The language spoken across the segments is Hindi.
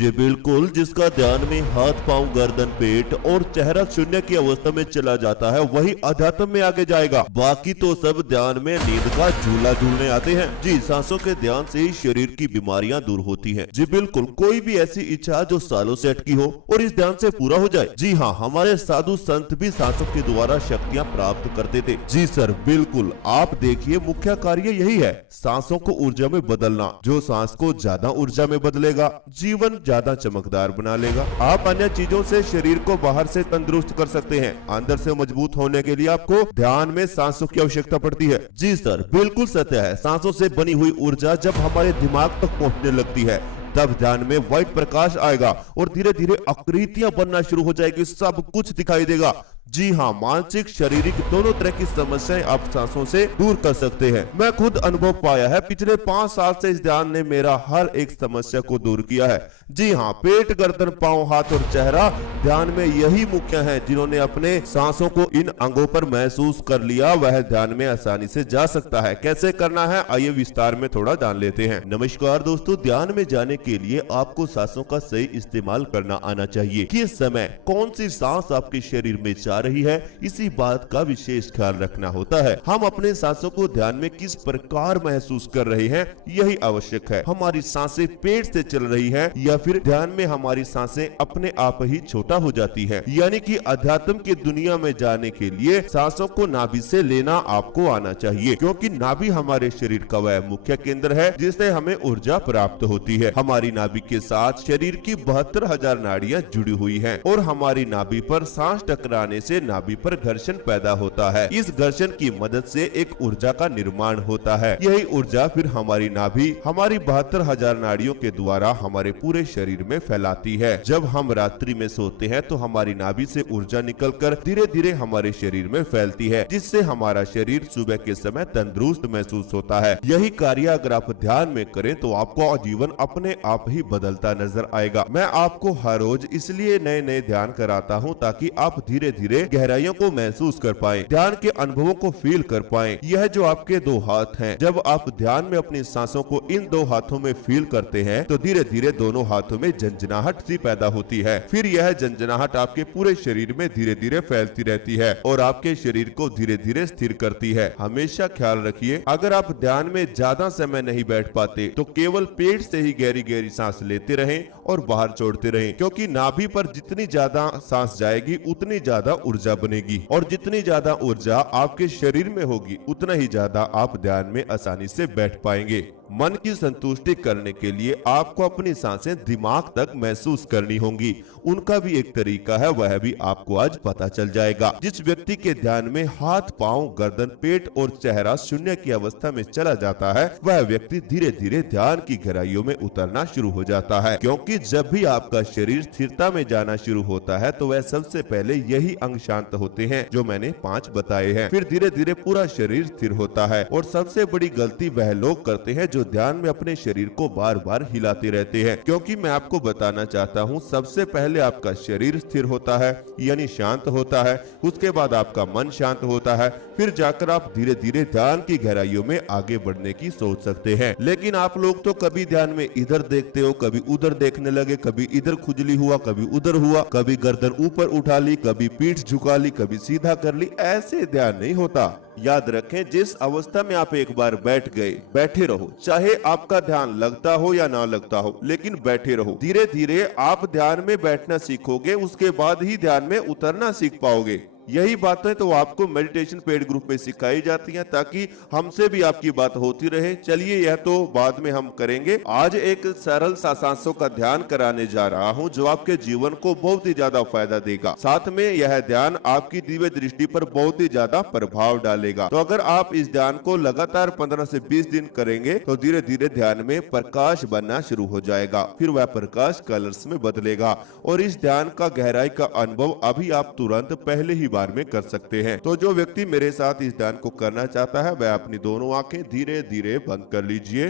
जी बिल्कुल, जिसका ध्यान में हाथ पांव गर्दन पेट और चेहरा शून्य की अवस्था में चला जाता है वही अध्यात्म में आगे जाएगा। बाकी तो सब ध्यान में नींद का झूला झूलने आते हैं। जी, सांसों के ध्यान से ही शरीर की बीमारियां दूर होती हैं। जी बिल्कुल, कोई भी ऐसी इच्छा जो सालों से अटकी हो और इस ध्यान से पूरा हो जाए। जी हाँ, हमारे साधु संत भी सांसों के द्वारा शक्तियां प्राप्त करते थे। जी सर, बिल्कुल। आप देखिए, मुख्य कार्य यही है, सांसों को ऊर्जा में बदलना। जो सांस को ज्यादा ऊर्जा में बदलेगा, जीवन ज्यादा चमकदार बना लेगा। आप अन्य चीजों से शरीर को बाहर से तंदुरुस्त कर सकते हैं, अंदर से मजबूत होने के लिए आपको ध्यान में सांसों की आवश्यकता पड़ती है। जी सर, बिल्कुल सत्य है। सांसों से बनी हुई ऊर्जा जब हमारे दिमाग तक पहुंचने लगती है तब ध्यान में व्हाइट प्रकाश आएगा और धीरे धीरे आकृतियां बनना शुरू हो जाएगी, सब कुछ दिखाई देगा। जी हाँ, मानसिक शारीरिक दोनों तरह की समस्याएं आप सांसों से दूर कर सकते हैं। मैं खुद अनुभव पाया है, पिछले 5 साल से इस ध्यान ने मेरा हर एक समस्या को दूर किया है। जी हाँ, पेट गर्दन पांव हाथ और चेहरा ध्यान में यही मुख्य है। जिन्होंने अपने सांसों को इन अंगों पर महसूस कर लिया वह ध्यान में आसानी से जा सकता है। कैसे करना है, आइए विस्तार में थोड़ा जान लेते हैं। नमस्कार दोस्तों, ध्यान में जाने के लिए आपको सांसों का सही इस्तेमाल करना आना चाहिए। किस समय कौन सी सांस आपके शरीर में जा रही है, इसी बात का विशेष ख्याल रखना होता है। हम अपने सांसों को ध्यान में किस प्रकार महसूस कर रहे हैं, यही आवश्यक है। हमारी सांसें पेट से चल रही है या फिर ध्यान में हमारी सांसें अपने आप ही छोटा हो जाती है। यानी कि अध्यात्म की दुनिया में जाने के लिए सांसों को नाभि से लेना आपको आना चाहिए, क्योंकि नाभि हमारे शरीर का वह मुख्य केंद्र है जिससे हमें ऊर्जा प्राप्त होती है। हमारी नाभि के साथ शरीर की 72,000 नाड़ियां जुड़ी हुई हैं और हमारी नाभि पर सांस टकराने से नाभि पर घर्षण पैदा होता है। इस घर्षण की मदद से एक ऊर्जा का निर्माण होता है। यही ऊर्जा फिर हमारी नाभि हमारी 72,000 नाड़ियों के द्वारा हमारे पूरे शरीर में फैलाती है। जब हम रात्रि में सोते हैं तो हमारी नाभि से ऊर्जा निकलकर धीरे धीरे हमारे शरीर में फैलती है, जिससे हमारा शरीर सुबह के समय तंदुरुस्त महसूस होता है। यही कार्य अगर आप ध्यान में करें तो आपको जीवन अपने आप ही बदलता नजर आएगा। मैं आपको हर रोज इसलिए नए नए ध्यान कराता हूँ ताकि आप धीरे धीरे गहराइयों को महसूस कर पाएं, ध्यान के अनुभवों को फील कर पाएं। यह जो आपके 2 हाथ हैं, जब आप ध्यान में अपनी सांसों को इन 2 हाथों में फील करते हैं तो धीरे धीरे दोनों हाथों में झंझनाहट सी पैदा होती है। फिर यह झंझनाहट आपके पूरे शरीर में धीरे धीरे फैलती रहती है और आपके शरीर को धीरे धीरे स्थिर करती है। हमेशा ख्याल रखिए, अगर आप ध्यान में ज्यादा समय नहीं बैठ पाते तो केवल पेट से ही गहरी गहरी सांस लेते रहें और बाहर छोड़ते रहें, क्योंकि नाभि पर जितनी ज्यादा सांस जाएगी उतनी ज्यादा ऊर्जा बनेगी और जितनी ज्यादा ऊर्जा आपके शरीर में होगी उतना ही ज्यादा आप ध्यान में आसानी से बैठ पाएंगे। मन की संतुष्टि करने के लिए आपको अपनी सांसें दिमाग तक महसूस करनी होंगी। उनका भी एक तरीका है, वह भी आपको आज पता चल जाएगा। जिस व्यक्ति के ध्यान में हाथ पांव गर्दन पेट और चेहरा शून्य की अवस्था में चला जाता है वह व्यक्ति धीरे धीरे ध्यान की गहराइयों में उतरना शुरू हो जाता है, क्योंकि जब भी आपका शरीर स्थिरता में जाना शुरू होता है तो वह सबसे पहले यही अंग शांत होते हैं जो मैंने 5 बताए हैं। फिर धीरे धीरे पूरा शरीर स्थिर होता है। और सबसे बड़ी गलती वह लोग करते हैं जो ध्यान में अपने शरीर को बार बार हिलाते रहते हैं, क्योंकि मैं आपको बताना चाहता हूं सबसे पहले आपका शरीर स्थिर होता है यानी शांत होता है, उसके बाद आपका मन शांत होता है, फिर जाकर आप धीरे धीरे ध्यान की गहराइयों में आगे बढ़ने की सोच सकते हैं। लेकिन आप लोग तो कभी ध्यान में इधर देखते हो, कभी उधर देखने लगे, कभी इधर खुजली हुआ, कभी उधर हुआ, कभी गर्दन ऊपर उठा ली, कभी पीठ झुका ली, कभी सीधा कर ली। ऐसे ध्यान नहीं होता। याद रखें, जिस अवस्था में आप एक बार बैठ गए, बैठे रहो, चाहे आपका ध्यान लगता हो या ना लगता हो, लेकिन बैठे रहो। धीरे धीरे आप ध्यान में बैठना सीखोगे, उसके बाद ही ध्यान में उतरना सीख पाओगे। यही बातें तो आपको मेडिटेशन पेड ग्रुप में सिखाई जाती हैं ताकि हमसे भी आपकी बात होती रहे। चलिए, यह तो बाद में हम करेंगे। आज एक सरल सा सांसों का ध्यान कराने जा रहा हूं जो आपके जीवन को बहुत ही ज्यादा फायदा देगा। साथ में यह ध्यान आपकी दिव्य दृष्टि पर बहुत ही ज्यादा प्रभाव डालेगा। तो अगर आप इस ध्यान को लगातार 15 से 20 दिन करेंगे तो धीरे धीरे ध्यान में प्रकाश बनना शुरू हो जाएगा। फिर वह प्रकाश कलर्स में बदलेगा और इस ध्यान का गहराई का अनुभव अभी आप तुरंत पहले ही में कर सकते हैं। तो जो व्यक्ति मेरे साथ इस ध्यान को करना चाहता है वह अपनी दोनों आंखें धीरे धीरे बंद कर लीजिए।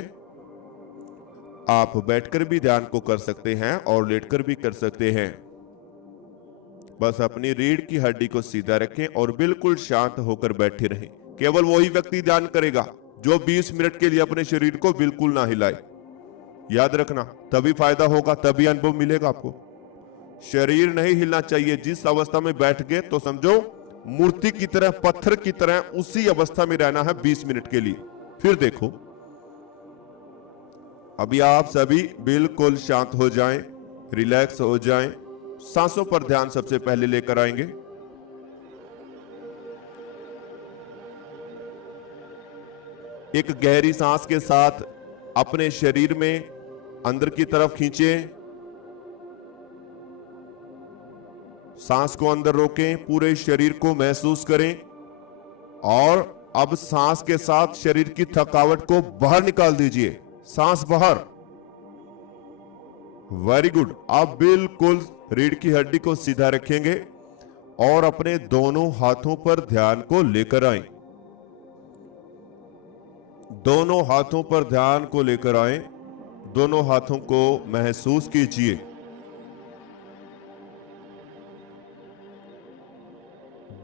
आप बैठकर भी ध्यान को कर सकते हैं और लेटकर भी कर सकते हैं। बस अपनी रीढ़ की हड्डी को सीधा रखें और बिल्कुल शांत होकर बैठे रहें। केवल वही व्यक्ति ध्यान करेगा जो 20 मिनट के लिए अपने शरीर को बिल्कुल ना हिलाए। याद रखना, तभी फायदा होगा, तभी अनुभव मिलेगा आपको। शरीर नहीं हिलना चाहिए। जिस अवस्था में बैठ गए तो समझो मूर्ति की तरह, पत्थर की तरह उसी अवस्था में रहना है 20 मिनट के लिए। फिर देखो, अभी आप सभी बिल्कुल शांत हो जाएं, रिलैक्स हो जाएं। सांसों पर ध्यान सबसे पहले लेकर आएंगे। एक गहरी सांस के साथ अपने शरीर में अंदर की तरफ खींचें। सांस को अंदर रोकें, पूरे शरीर को महसूस करें और अब सांस के साथ शरीर की थकावट को बाहर निकाल दीजिए। सांस बाहर। Very good. आप बिल्कुल रीढ़ की हड्डी को सीधा रखेंगे और अपने दोनों हाथों पर ध्यान को लेकर आएं। दोनों हाथों पर ध्यान को लेकर आएं। दोनों हाथों को महसूस कीजिए।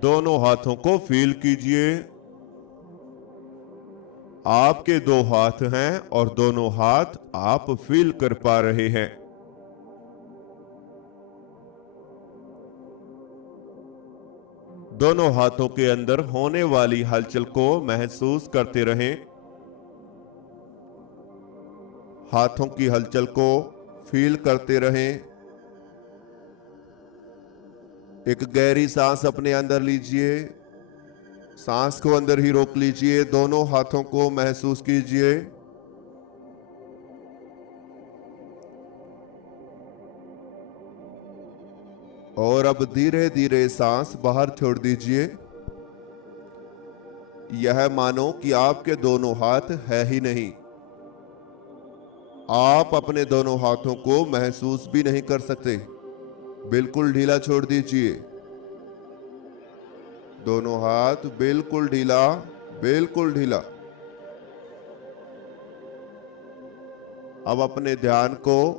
दोनों हाथों को फील कीजिए। आपके दो हाथ हैं और दोनों हाथ आप फील कर पा रहे हैं। दोनों हाथों के अंदर होने वाली हलचल को महसूस करते रहें। हाथों की हलचल को फील करते रहें। एक गहरी सांस अपने अंदर लीजिए। सांस को अंदर ही रोक लीजिए। दोनों हाथों को महसूस कीजिए। और अब धीरे धीरे सांस बाहर छोड़ दीजिए। यह मानो कि आपके दोनों हाथ है ही नहीं। आप अपने दोनों हाथों को महसूस भी नहीं कर सकते। बिल्कुल ढीला छोड़ दीजिए। दोनों हाथ बिल्कुल ढीला, बिल्कुल ढीला। अब अपने ध्यान को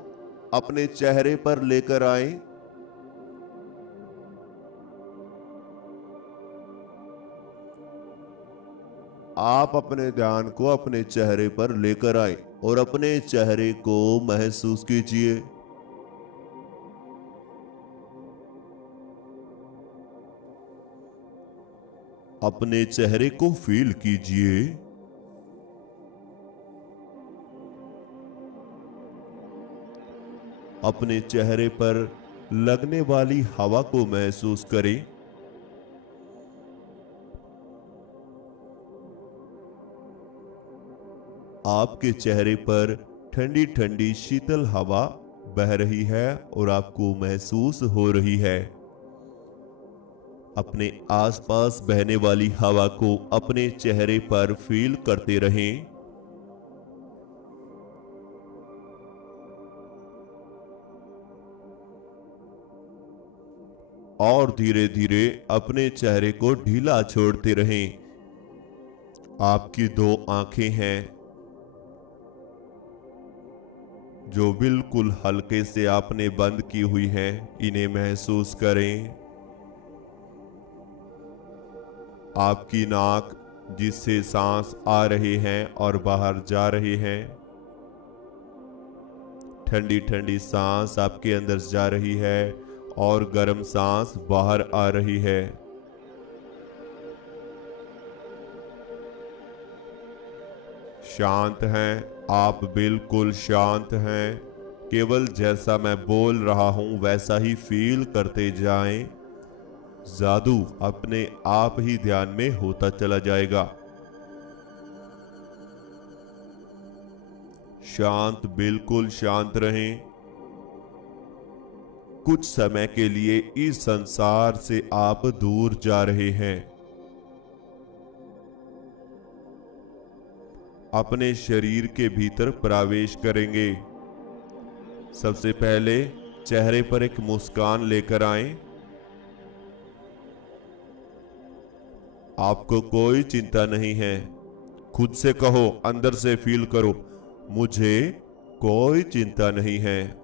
अपने चेहरे पर लेकर आएं। आप अपने ध्यान को अपने चेहरे पर लेकर आएं और अपने चेहरे को महसूस कीजिए। अपने चेहरे को फील कीजिए। अपने चेहरे पर लगने वाली हवा को महसूस करें। आपके चेहरे पर ठंडी ठंडी शीतल हवा बह रही है और आपको महसूस हो रही है। अपने आसपास बहने वाली हवा को अपने चेहरे पर फील करते रहें। और धीरे धीरे अपने चेहरे को ढीला छोड़ते रहें। आपकी दो आंखें हैं जो बिल्कुल हल्के से आपने बंद की हुई हैं, इन्हें महसूस करें। आपकी नाक जिससे सांस आ रहे हैं और बाहर जा रहे हैं, ठंडी ठंडी सांस आपके अंदर जा रही है और गर्म सांस बाहर आ रही है। शांत हैं आप, बिल्कुल शांत हैं। केवल जैसा मैं बोल रहा हूं वैसा ही फील करते जाएं। जादू अपने आप ही ध्यान में होता चला जाएगा। शांत, बिल्कुल शांत रहें। कुछ समय के लिए इस संसार से आप दूर जा रहे हैं। अपने शरीर के भीतर प्रवेश करेंगे। सबसे पहले चेहरे पर एक मुस्कान लेकर आएं। आपको कोई चिंता नहीं है। खुद से कहो, अंदर से फील करो, मुझे कोई चिंता नहीं है,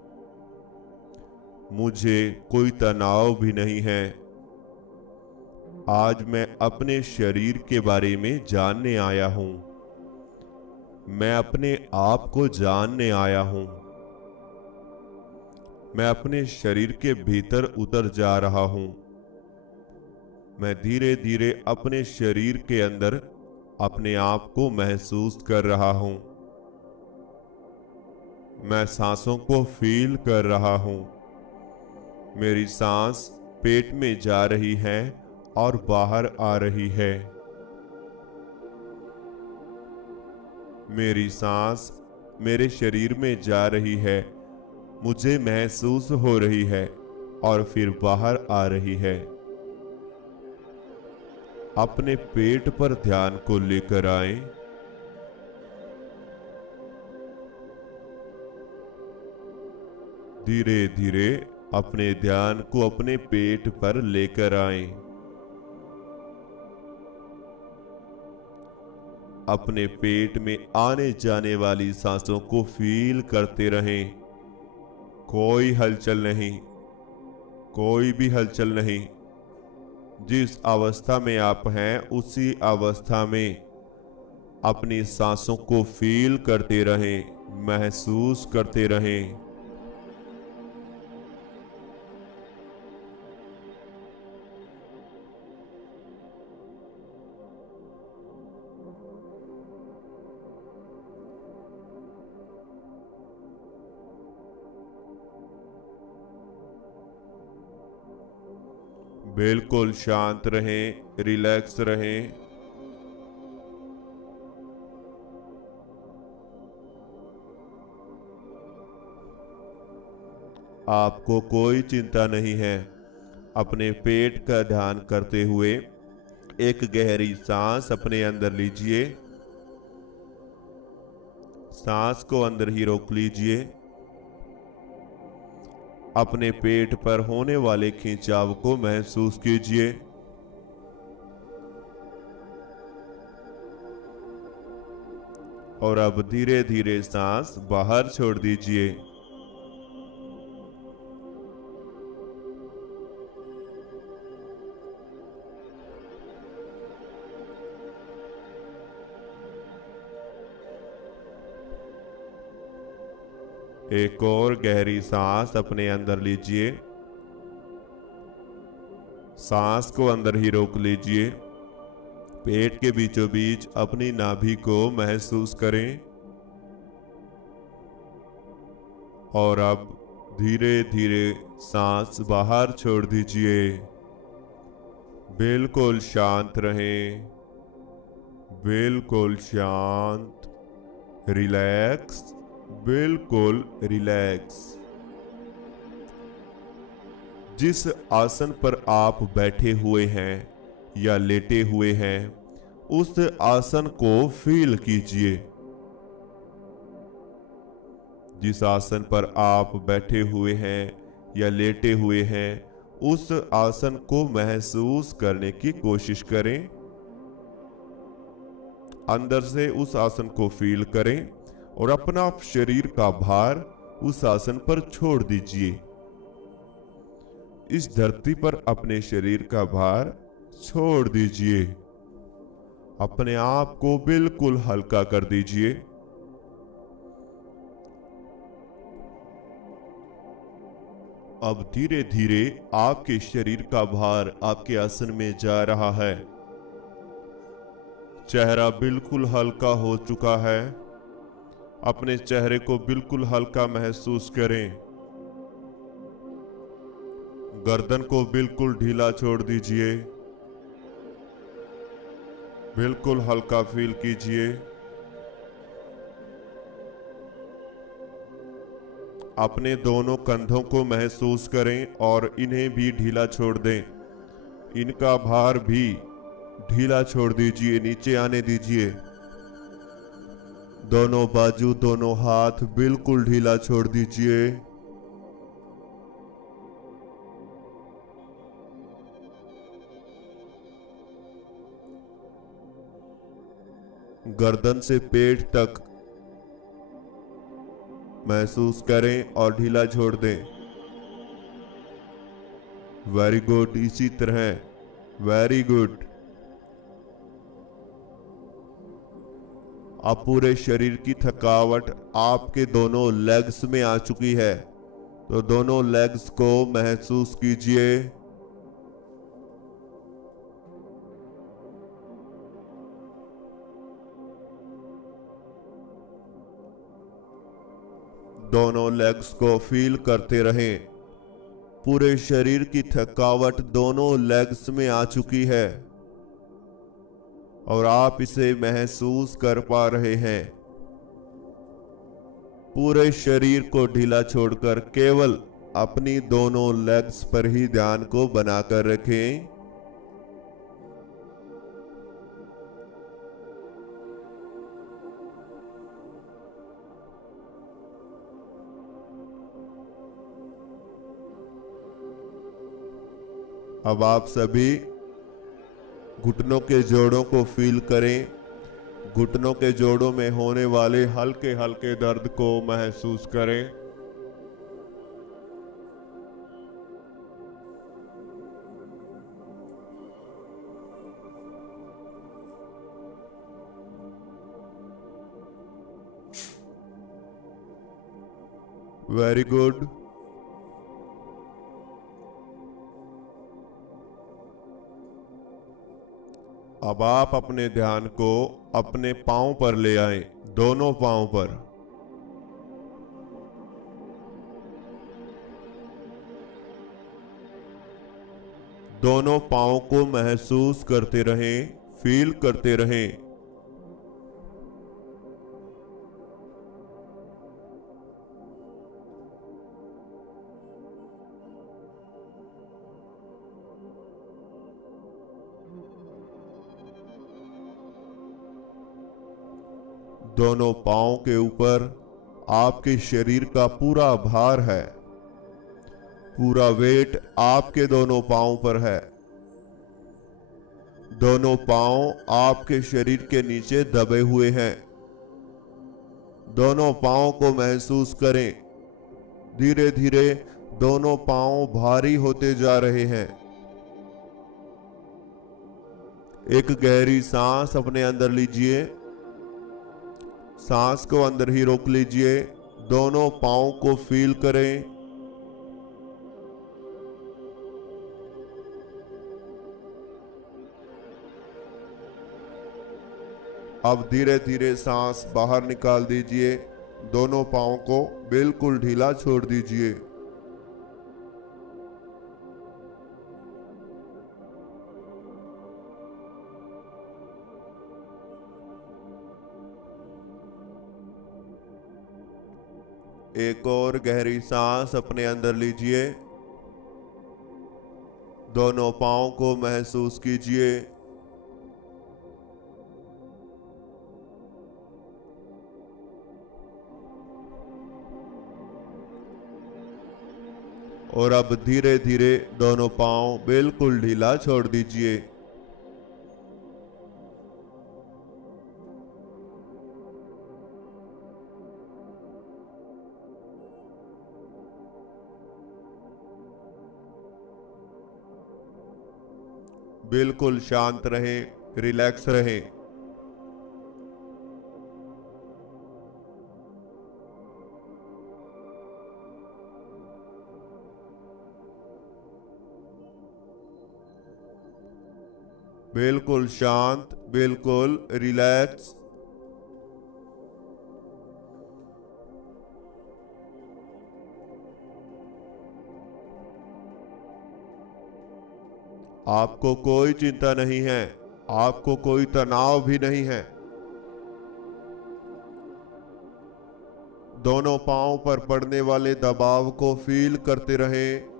मुझे कोई तनाव भी नहीं है। आज मैं अपने शरीर के बारे में जानने आया हूं। मैं अपने आप को जानने आया हूं। मैं अपने शरीर के भीतर उतर जा रहा हूं। मैं धीरे धीरे अपने शरीर के अंदर अपने आप को महसूस कर रहा हूं। मैं सांसों को फील कर रहा हूं। मेरी सांस पेट में जा रही है और बाहर आ रही है। मेरी सांस मेरे शरीर में जा रही है, मुझे महसूस हो रही है और फिर बाहर आ रही है। अपने पेट पर ध्यान को लेकर आए। धीरे धीरे अपने ध्यान को अपने पेट पर लेकर आए। अपने पेट में आने जाने वाली सांसों को फील करते रहें। कोई हलचल नहीं, कोई भी हलचल नहीं। जिस अवस्था में आप हैं उसी अवस्था में अपनी सांसों को फील करते रहें, महसूस करते रहें। बिल्कुल शांत रहें, रिलैक्स रहें। आपको कोई चिंता नहीं है। अपने पेट का ध्यान करते हुए एक गहरी सांस अपने अंदर लीजिए। सांस को अंदर ही रोक लीजिए। अपने पेट पर होने वाले खिंचाव को महसूस कीजिए। और अब धीरे धीरे सांस बाहर छोड़ दीजिए। एक और गहरी सांस अपने अंदर लीजिए। सांस को अंदर ही रोक लीजिए। पेट के बीचों बीच अपनी नाभि को महसूस करें। और अब धीरे धीरे सांस बाहर छोड़ दीजिए। बिल्कुल शांत रहें, बिल्कुल शांत, रिलैक्स, बिल्कुल रिलैक्स। जिस आसन पर आप बैठे हुए हैं या लेटे हुए हैं उस आसन को फील कीजिए। जिस आसन पर आप बैठे हुए हैं या लेटे हुए हैं उस आसन को महसूस करने की कोशिश करें। अंदर से उस आसन को फील करें और अपना शरीर का भार उस आसन पर छोड़ दीजिए। इस धरती पर अपने शरीर का भार छोड़ दीजिए। अपने आप को बिल्कुल हल्का कर दीजिए। अब धीरे धीरे आपके शरीर का भार आपके आसन में जा रहा है। चेहरा बिल्कुल हल्का हो चुका है। अपने चेहरे को बिल्कुल हल्का महसूस करें। गर्दन को बिल्कुल ढीला छोड़ दीजिए। बिल्कुल हल्का फील कीजिए। अपने दोनों कंधों को महसूस करें और इन्हें भी ढीला छोड़ दें। इनका भार भी ढीला छोड़ दीजिए, नीचे आने दीजिए। दोनों बाजू, दोनों हाथ बिल्कुल ढीला छोड़ दीजिए। गर्दन से पेट तक महसूस करें और ढीला छोड़ दें। वेरी गुड, इसी तरह, वेरी गुड। अब पूरे शरीर की थकावट आपके दोनों लेग्स में आ चुकी है, तो दोनों लेग्स को महसूस कीजिए। दोनों लेग्स को फील करते रहें। पूरे शरीर की थकावट दोनों लेग्स में आ चुकी है और आप इसे महसूस कर पा रहे हैं। पूरे शरीर को ढीला छोड़कर केवल अपनी दोनों लेग्स पर ही ध्यान को बनाकर रखें। अब आप सभी घुटनों के जोड़ों को फील करें। घुटनों के जोड़ों में होने वाले हल्के हल्के दर्द को महसूस करें। Very good. अब आप अपने ध्यान को अपने पांव पर ले आए, दोनों पांव पर। दोनों पांव को महसूस करते रहें, फील करते रहें। दोनों पांव के ऊपर आपके शरीर का पूरा भार है। पूरा वेट आपके दोनों पांव पर है। दोनों पांव आपके शरीर के नीचे दबे हुए हैं। दोनों पांव को महसूस करें। धीरे धीरे दोनों पांव भारी होते जा रहे हैं। एक गहरी सांस अपने अंदर लीजिए। सांस को अंदर ही रोक लीजिए। दोनों पांव को फील करें। अब धीरे धीरे सांस बाहर निकाल दीजिए। दोनों पांव को बिल्कुल ढीला छोड़ दीजिए। एक और गहरी सांस अपने अंदर लीजिए। दोनों पांव को महसूस कीजिए। और अब धीरे धीरे दोनों पांव बिल्कुल ढीला छोड़ दीजिए। बिल्कुल शांत रहें, रिलैक्स रहें। बिल्कुल शांत, बिल्कुल रिलैक्स। आपको कोई चिंता नहीं है। आपको कोई तनाव भी नहीं है। दोनों पांव पर पड़ने वाले दबाव को फील करते रहें।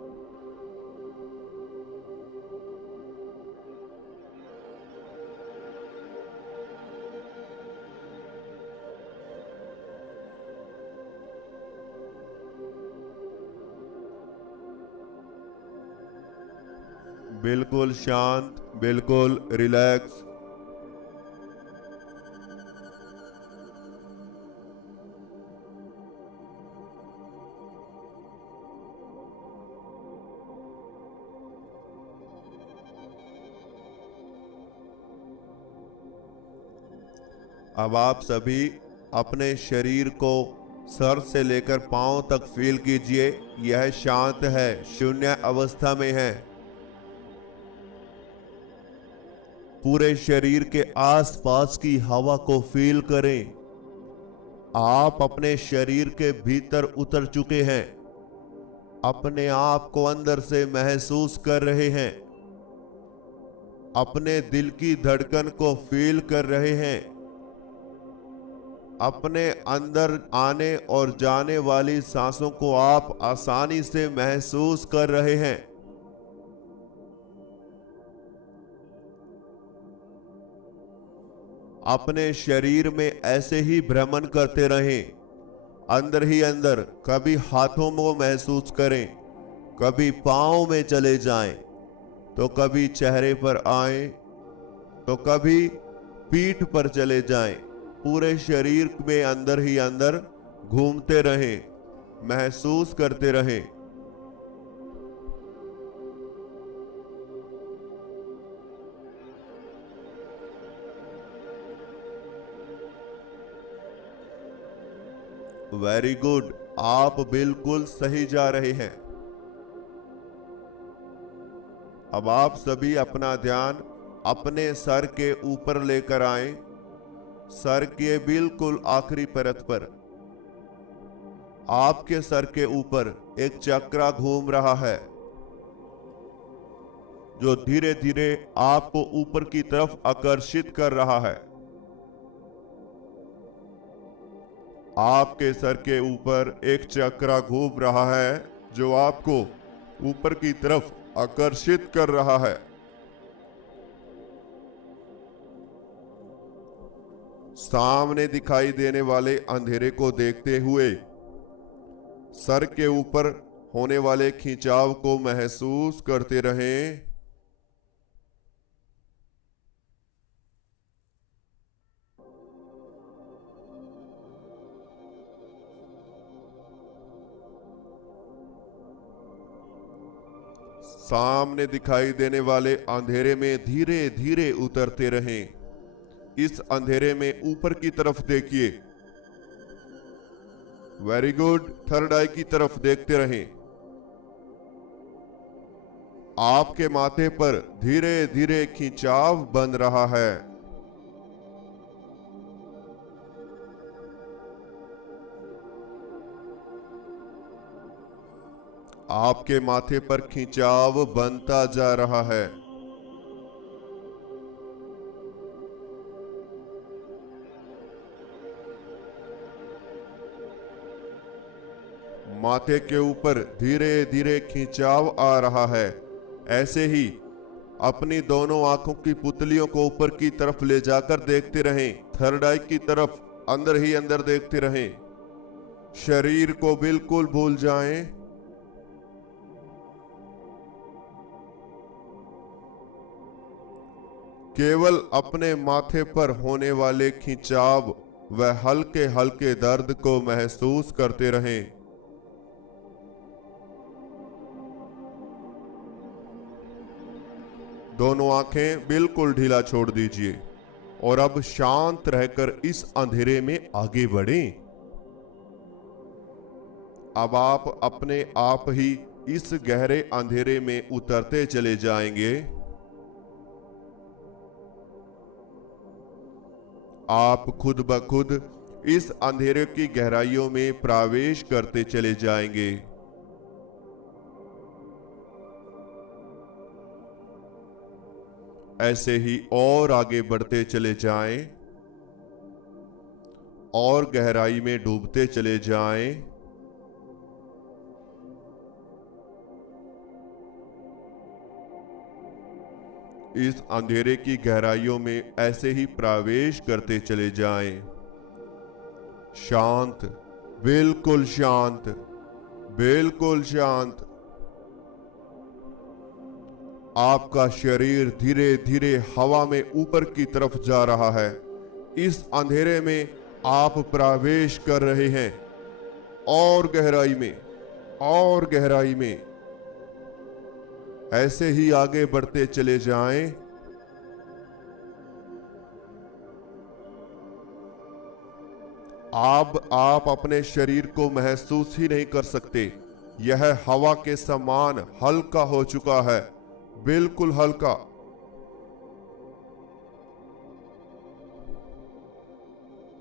बिल्कुल शांत, बिल्कुल रिलैक्स। अब आप सभी अपने शरीर को सर से लेकर पांव तक फील कीजिए। यह शांत है, शून्य अवस्था में है। पूरे शरीर के आसपास की हवा को फील करें। आप अपने शरीर के भीतर उतर चुके हैं, अपने आप को अंदर से महसूस कर रहे हैं, अपने दिल की धड़कन को फील कर रहे हैं, अपने अंदर आने और जाने वाली सांसों को आप आसानी से महसूस कर रहे हैं। अपने शरीर में ऐसे ही भ्रमण करते रहें, अंदर ही अंदर। कभी हाथों को महसूस करें, कभी पांव में चले जाएं, तो कभी चेहरे पर आए, तो कभी पीठ पर चले जाएं। पूरे शरीर में अंदर ही अंदर घूमते रहें, महसूस करते रहें। वेरी गुड, आप बिल्कुल सही जा रहे हैं। अब आप सभी अपना ध्यान अपने सर के ऊपर लेकर आएं, सर के बिल्कुल आखिरी परत पर। आपके सर के ऊपर एक चक्रा घूम रहा है, जो धीरे धीरे आपको ऊपर की तरफ आकर्षित कर रहा है। आपके सर के ऊपर एक चक्रा घूम रहा है, जो आपको ऊपर की तरफ आकर्षित कर रहा है। सामने दिखाई देने वाले अंधेरे को देखते हुए सर के ऊपर होने वाले खिंचाव को महसूस करते रहें। सामने दिखाई देने वाले अंधेरे में धीरे धीरे उतरते रहें। इस अंधेरे में ऊपर की तरफ देखिए। वेरी गुड, थर्ड आई की तरफ देखते रहें। आपके माथे पर धीरे धीरे खिंचाव बन रहा है। आपके माथे पर खिंचाव बनता जा रहा है। माथे के ऊपर धीरे धीरे खिंचाव आ रहा है। ऐसे ही अपनी दोनों आंखों की पुतलियों को ऊपर की तरफ ले जाकर देखते रहें। थर्ड आई की तरफ अंदर ही अंदर देखते रहें। शरीर को बिल्कुल भूल जाएं। केवल अपने माथे पर होने वाले खिंचाव व हल्के हल्के दर्द को महसूस करते रहें। दोनों आंखें बिल्कुल ढीला छोड़ दीजिए और अब शांत रहकर इस अंधेरे में आगे बढ़ें। अब आप अपने आप ही इस गहरे अंधेरे में उतरते चले जाएंगे। आप खुद ब खुद इस अंधेरे की गहराइयों में प्रवेश करते चले जाएंगे। ऐसे ही और आगे बढ़ते चले जाएं और गहराई में डूबते चले जाएं। इस अंधेरे की गहराइयों में ऐसे ही प्रवेश करते चले जाएं। शांत, बिल्कुल शांत, बिल्कुल शांत। आपका शरीर धीरे धीरे हवा में ऊपर की तरफ जा रहा है। इस अंधेरे में आप प्रवेश कर रहे हैं और गहराई में, और गहराई में। ऐसे ही आगे बढ़ते चले जाएं। अब आप अपने शरीर को महसूस ही नहीं कर सकते। यह हवा के समान हल्का हो चुका है, बिल्कुल हल्का।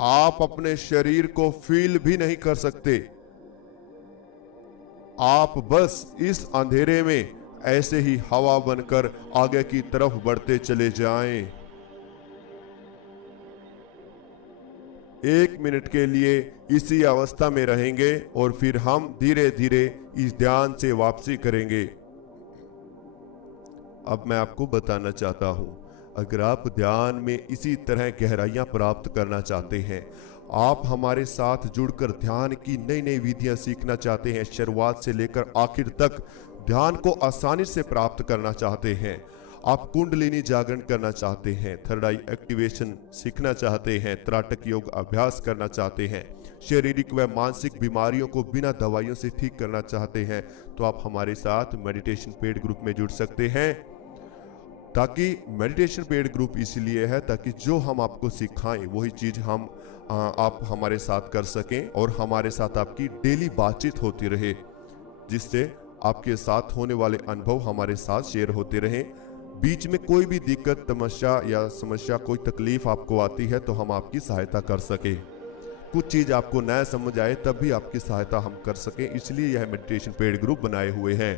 आप अपने शरीर को फील भी नहीं कर सकते। आप बस इस अंधेरे में ऐसे ही हवा बनकर आगे की तरफ बढ़ते चले जाएं। 1 मिनट के लिए इसी अवस्था में रहेंगे और फिर हम धीरे धीरे इस ध्यान से वापसी करेंगे। अब मैं आपको बताना चाहता हूं, अगर आप ध्यान में इसी तरह गहराइयां प्राप्त करना चाहते हैं, आप हमारे साथ जुड़कर ध्यान की नई नई विधियां सीखना चाहते हैं, शुरुआत से लेकर आखिर तक ध्यान को आसानी से प्राप्त करना चाहते हैं, आप कुंडलिनी जागरण करना चाहते हैं, थर्ड आई एक्टिवेशन सीखना चाहते हैं, त्राटक योग अभ्यास करना चाहते हैं, शारीरिक व मानसिक बीमारियों को बिना दवाइयों से ठीक करना चाहते हैं, तो आप हमारे साथ मेडिटेशन पेड ग्रुप में जुड़ सकते हैं। ताकि मेडिटेशन पेड ग्रुप इसलिए है ताकि जो हम आपको सिखाएं वही चीज हम आप हमारे साथ कर सकें और हमारे साथ आपकी डेली बातचीत होती रहे, जिससे आपके साथ होने वाले अनुभव हमारे साथ शेयर होते रहें। बीच में कोई भी दिक्कत समस्या कोई तकलीफ आपको आती है तो हम आपकी सहायता कर सके। कुछ चीज आपको नया समझ आए तब भी आपकी सहायता हम कर सकें, इसलिए यह मेडिटेशन पेड ग्रुप बनाए हुए हैं।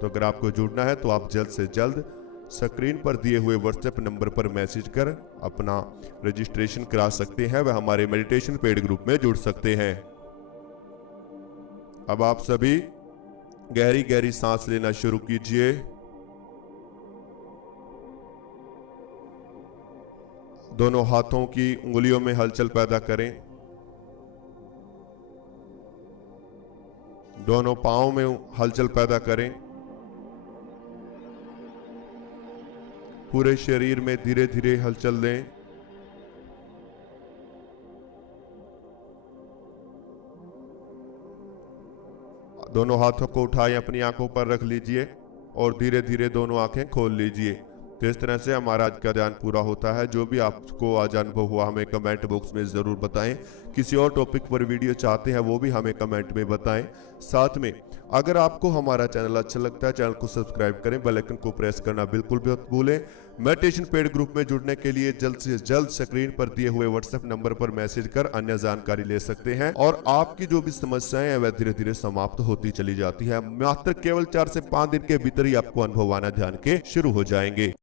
तो अगर आपको जुड़ना है तो आप जल्द से जल्द स्क्रीन पर दिए हुए व्हाट्सएप नंबर पर मैसेज कर अपना रजिस्ट्रेशन करा सकते हैं व हमारे मेडिटेशन पेड ग्रुप में जुड़ सकते हैं। अब आप सभी गहरी गहरी सांस लेना शुरू कीजिए। दोनों हाथों की उंगलियों में हलचल पैदा करें। दोनों पांवों में हलचल पैदा करें। पूरे शरीर में धीरे धीरे हलचल दें। दोनों हाथों को उठाएं, अपनी आंखों पर रख लीजिए और धीरे धीरे दोनों आंखें खोल लीजिए। तो इस तरह से हमारा आज का ध्यान पूरा होता है। जो भी आपको आज अनुभव हुआ हमें कमेंट बॉक्स में जरूर बताएं। किसी और टॉपिक पर वीडियो चाहते हैं वो भी हमें कमेंट में बताएं। साथ में अगर आपको हमारा चैनल अच्छा लगता है, चैनल को सब्सक्राइब करें, बेल आइकन को प्रेस करना बिल्कुल भी मत भूलें। मेडिटेशन पेड ग्रुप में जुड़ने के लिए जल्द से जल्द स्क्रीन पर दिए हुए व्हाट्सएप नंबर पर मैसेज कर अन्य जानकारी ले सकते हैं और आपकी जो भी समस्याएं हैं वह धीरे धीरे समाप्त होती चली जाती है। मात्र केवल 4 से 5 दिन के भीतर ही आपको अनुभव आना ध्यान के शुरू हो जाएंगे।